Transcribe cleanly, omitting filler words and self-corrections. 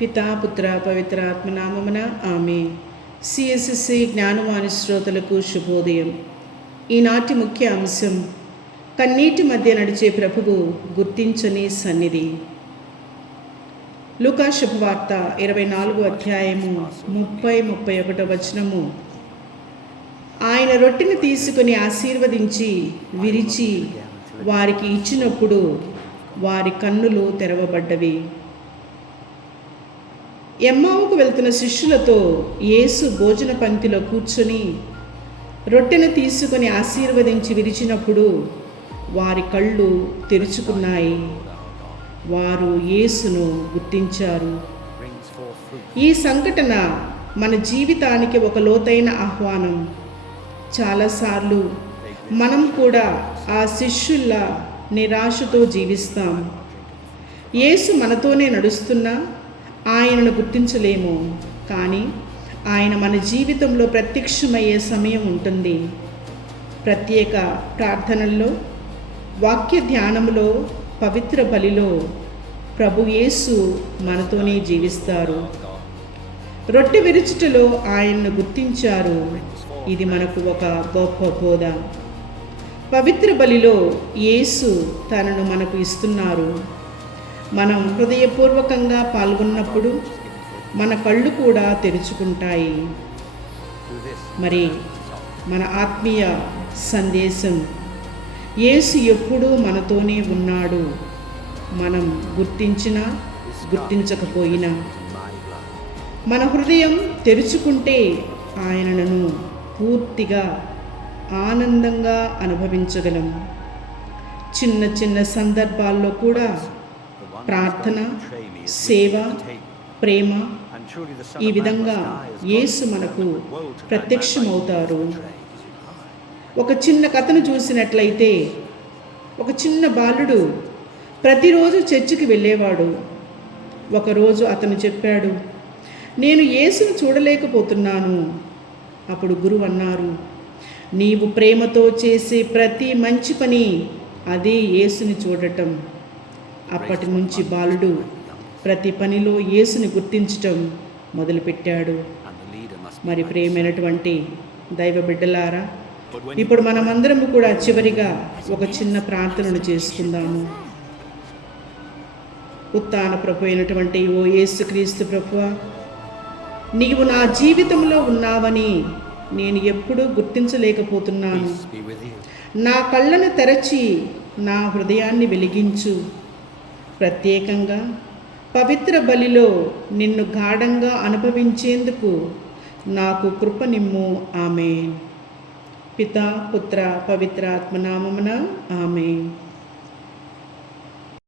పితా పుత్ర పవిత్ర ఆత్మనామమున ఆమె. సిఎస్సి జ్ఞానవాణి శ్రోతలకు శుభోదయం. ఈనాటి ముఖ్య అంశం కన్నీటి మధ్య నడిచే ప్రభువు గుర్తించని సన్నిధి. లూకా శుభవార్త 24వ అధ్యాయము 30-31 వచనము. ఆయన రొట్టెని తీసుకుని ఆశీర్వదించి విరిచి వారికి ఇచ్చినప్పుడు వారి కన్నులు తెరవబడ్డవి. ఎమ్మావుకు వెళ్తున్న శిష్యులతో యేసు భోజన పంక్తిలో కూర్చొని రొట్టెను తీసుకొని ఆశీర్వదించి విరిచినప్పుడు వారి కళ్ళు తెరుచుకున్నాయి. వారు యేసును గుర్తించారు. ఈ సంఘటన మన జీవితానికి ఒక లోతైన ఆహ్వానం. చాలాసార్లు మనం కూడా ఆ శిష్యుల్లా నిరాశతో జీవిస్తాం. యేసు మనతోనే నడుస్తున్నా ఆయనను గుర్తించలేము. కానీ ఆయన మన జీవితంలో ప్రత్యక్షమయ్యే సమయం ఉంటుంది. ప్రత్యేక ప్రార్థనల్లో, వాక్య ధ్యానంలో, పవిత్ర బలిలో ప్రభు యేసు మనతోనే జీవిస్తారు. రొట్టె విరుచుటలో ఆయన్ను గుర్తించారు. ఇది మనకు ఒక గొప్ప బోధ. పవిత్ర బలిలో యేసు తనను మనకు ఇస్తున్నారు. మనం హృదయపూర్వకంగా పాల్గొన్నప్పుడు మన కళ్ళు కూడా తెరుచుకుంటాయి. మరి మన ఆత్మీయ సందేశం, యేసు ఎప్పుడూ మనతోనే ఉన్నాడు. మనం గుర్తించినా గుర్తించకపోయినా మన హృదయం తెరుచుకుంటే ఆయనను పూర్తిగా ఆనందంగా అనుభవించగలం. చిన్న చిన్న సందర్భాల్లో కూడా ప్రార్థన, సేవ, ప్రేమ, ఈ విధంగా యేసు మనకు ప్రత్యక్షమవుతారు. ఒక చిన్న కథను చూసినట్లయితే, ఒక చిన్న బాలుడు ప్రతిరోజు చర్చికి వెళ్ళేవాడు. ఒకరోజు అతను చెప్పాడు, నేను యేసును చూడలేకపోతున్నాను. అప్పుడు గురువు అన్నారు, నీవు ప్రేమతో చేసే ప్రతి మంచి పని అదే యేసుని చూడటం. అప్పటి నుంచి బాలుడు ప్రతి పనిలో యేసుని గుర్తించటం మొదలుపెట్టాడు. మరి ప్రియమైనటువంటి దైవ బిడ్డలారా, ఇప్పుడు మనమందరము కూడా చివరిగా ఒక చిన్న ప్రార్థనను చేసుకుందాము. ఉత్థాన ప్రభు అయినటువంటి ఓ యేసుక్రీస్తు ప్రభువా, నీవు నా జీవితంలో ఉన్నావని నేను ఎప్పుడూ గుర్తించలేకపోతున్నాను. నా కళ్ళను తెరచి నా హృదయాన్ని వెలిగించు. ప్రత్యేకంగా పవిత్ర బలిలో నిన్ను గాఢంగా అనుభవించేందుకు నాకు కృపనిమ్ము. ఆమేన్. పితా పుత్ర పవిత్ర ఆత్మనామమున ఆమేన్.